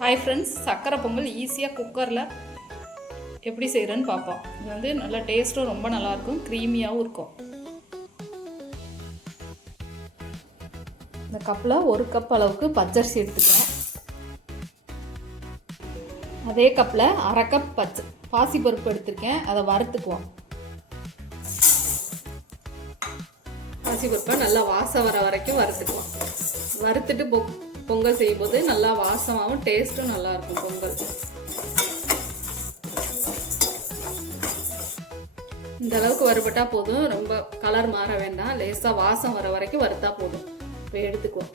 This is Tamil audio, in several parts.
ஹாய் ஃப்ரெண்ட்ஸ் சக்கரை பொங்கல் ஈஸியாக குக்கரில் எப்படி செய்கிறேன்னு பார்ப்போம். இது வந்து நல்லா டேஸ்ட்டும் ரொம்ப நல்லாயிருக்கும் க்ரீமியாகவும் இருக்கும். இந்த கப்பில் ஒரு கப் அளவுக்கு பச்சரிசி எடுத்துக்கலாம் அதே கப்பில் அரை கப் பச்சை பாசிப்பருப்பு எடுத்திருக்கேன் அதை வறுத்துக்குவோம். பாசிப்பருப்பை நல்லா வாசம் வர வரைக்கும் வறுத்துக்குவோம். வறுத்துட்டு பொ பொங்கல் செய்யும்போது நல்லா வாசமாகவும் டேஸ்ட்டும் நல்லாயிருக்கும் பொங்கல். இந்த அளவுக்கு வறுபட்டா போதும். ரொம்ப கலர் மாற வேண்டாம். லேசாக வாசம் வர வரைக்கும் வறுத்தா போதும். இப்போ எடுத்துக்குவோம்.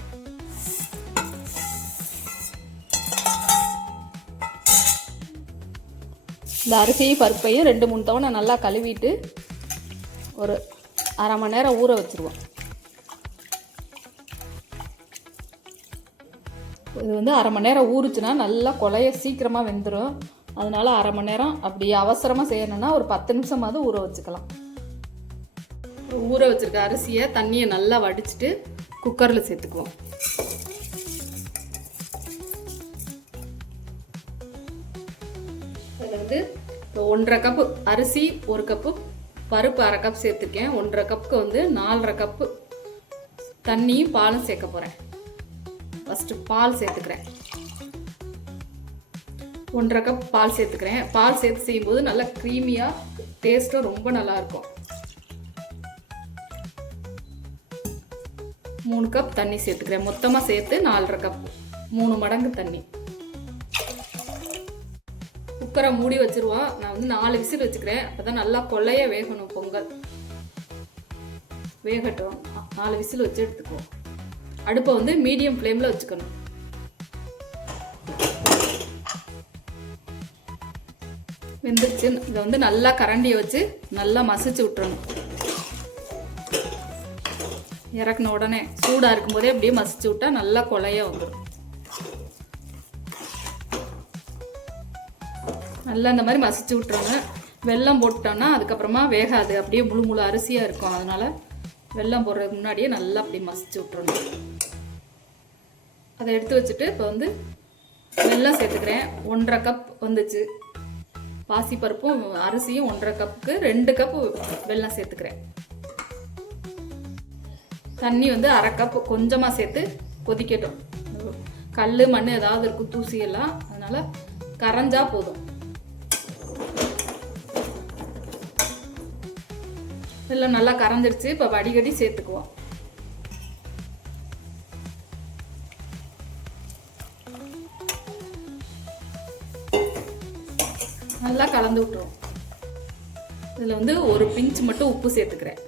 இந்த அரிசியும் பருப்பையும் ரெண்டு மூணு தவணை நல்லா கழுவிட்டு ஒரு அரை மணி நேரம் ஊற வச்சுருவோம். இது வந்து அரை மணி நேரம் ஊறுச்சுன்னா நல்லா கொலைய சீக்கிரமாக வெந்துடும் அதனால் அரை மணி நேரம் அப்படி அவசரமாக செய்யணும்னா ஒரு பத்து நிமிஷமாவது ஊற வச்சுக்கலாம். ஊற வச்சிருக்க அரிசியை தண்ணியை நல்லா வடிச்சிட்டு குக்கரில் சேர்த்துக்குவோம். இதில் வந்து இப்போ ஒன்றரை கப்பு அரிசி ஒரு கப்பு பருப்பு அரை கப் சேர்த்துருக்கேன். ஒன்றரை கப்புக்கு வந்து நாலரை கப்பு தண்ணியும் பாலும் சேர்க்க போகிறேன் ஃபஸ்ட்டு பால் சேர்த்துக்கிறேன். ஒன்றரை கப் பால் சேர்த்துக்கிறேன். பால் சேர்த்து செய்யும்போது நல்லா க்ரீமியாக டேஸ்ட்டும் ரொம்ப நல்லாயிருக்கும் மூணு கப் தண்ணி சேர்த்துக்கிறேன். மொத்தமாக சேர்த்து நாலரை கப் மூணு மடங்கு தண்ணி. குக்கரை மூடி வச்சிருவோம். நான் வந்து நாலு விசில் வச்சுக்கிறேன். அப்போ தான் நல்லா கொள்ளைய வேகணும் பொங்கல். வேகட்டும். நாலு விசில் வச்சு எடுத்துக்குவோம். அடுப்பை வந்து மீடியம் ஃப்ளேமில் வச்சுக்கணும். வெந்துருச்சு. இதை வந்து நல்லா கரண்டியை வச்சு நல்லா மசிச்சு விட்டுறணும். இறக்குன உடனே சூடாக இருக்கும்போதே அப்படியே மசிச்சு விட்டா நல்லா கொலைய வந்துடும் நல்லா இந்த மாதிரி மசிச்சு விட்டுருங்க வெல்லம் போட்டோன்னா அதுக்கப்புறமா வேகாது. அப்படியே முழு முழு அரிசியாக இருக்கும். அதனால வெள்ளம் போடுறதுக்கு முன்னாடியே நல்லா அப்படியே மசிச்சு விட்டுறணும். அதை எடுத்து வச்சுட்டு இப்போ வந்து வெல்லம் சேர்த்துக்கிறேன். ஒன்றரை கப் வந்துச்சு. பாசிப்பருப்பும் அரிசியும் ஒன்றரை கப்புக்கு ரெண்டு கப்பு வெல்லம் சேர்த்துக்கிறேன். தண்ணி வந்து அரை கப்பு கொஞ்சமாக சேர்த்து கொதிக்கட்டும். கல் மண் ஏதாவது இருக்கும் தூசி எல்லாம் அதனால் கரைஞ்சா போதும். எல்லாம் நல்லா கரைஞ்சிருச்சு. இப்போ வடிகட்டி சேர்த்துக்குவோம். நல்லா கலந்து விட்டுருவோம். இதில் வந்து ஒரு பிஞ்ச் மட்டும் உப்பு சேர்த்துக்கிறேன்.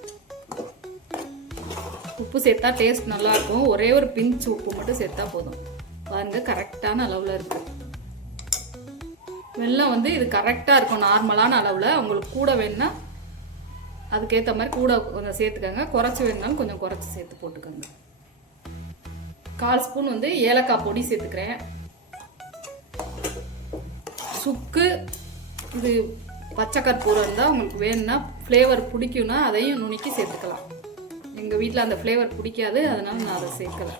உப்பு சேர்த்தா டேஸ்ட் நல்லா இருக்கும். ஒரே ஒரு பிஞ்ச் உப்பு மட்டும் சேர்த்தா போதும். பாருங்க கரெக்டான அளவில் இருக்கு. வெல்லம் வந்து இது கரெக்டாக இருக்கும் நார்மலான அளவில். உங்களுக்கு கூட வேணும்னா அதுக்கேற்ற மாதிரி கூட கொஞ்சம் சேர்த்துக்கோங்க. குறைச்சி வேணுனாலும் கொஞ்சம் குறைச்சி சேர்த்து போட்டுக்கோங்க. கால் ஸ்பூன் வந்து ஏலக்காய் பொடி சேர்த்துக்கிறேன். சுக்கு இது பச்சை கற்பூரம் இருந்தால் உங்களுக்கு வேணும்னா ஃப்ளேவர் பிடிக்கும்னா அதையும் நுணுக்கி சேர்த்துக்கலாம். எங்கள் வீட்டில் அந்த ஃப்ளேவர் பிடிக்காது அதனால் நான் அதை சேர்க்கலை.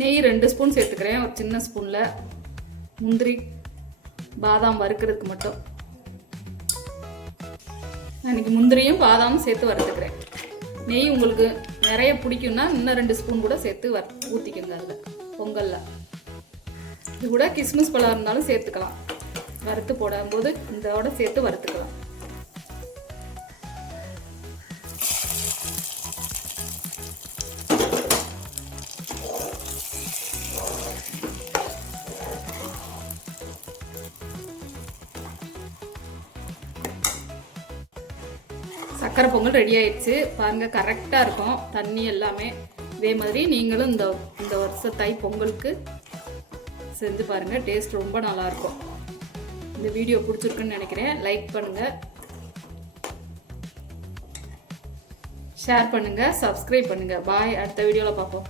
நெய் ரெண்டு ஸ்பூன் சேர்த்துக்கிறேன் ஒரு சின்ன ஸ்பூனில். முந்திரி பாதாம் வறுக்கிறதுக்கு மட்டும். நான் முந்திரியும் பாதாமும் சேர்த்து வறுத்துக்கிறேன். நெய் உங்களுக்கு நிறைய பிடிக்கும்னா இன்னும் ரெண்டு ஸ்பூன் கூட சேர்த்து வறு ஊற்றிக்கோங்க அதில் பொங்கலில். இது கூட கிஸ்மிஸ் பழம் இருந்தாலும் சேர்த்துக்கலாம். வறுத்து போடும்போது இதோட சேர்த்து வறுத்துக்கலாம். சக்கரை பொங்கல் ரெடி ஆயிடுச்சு. பாருங்க கரெக்டாக இருக்கும். தண்ணி எல்லாமே. இதே மாதிரி நீங்களும் இந்த இந்த வருஷத்தை பொங்கலுக்கு செஞ்சு பாருங்கள் டேஸ்ட் ரொம்ப நல்லா இருக்கும். இந்த வீடியோ பிடிச்சிருக்குன்னு நினைக்கிறேன். லைக் பண்ணுங்கள் ஷேர் பண்ணுங்கள் சப்ஸ்கிரைப் பண்ணுங்கள் பாய் அடுத்த வீடியோவில் பார்ப்போம்.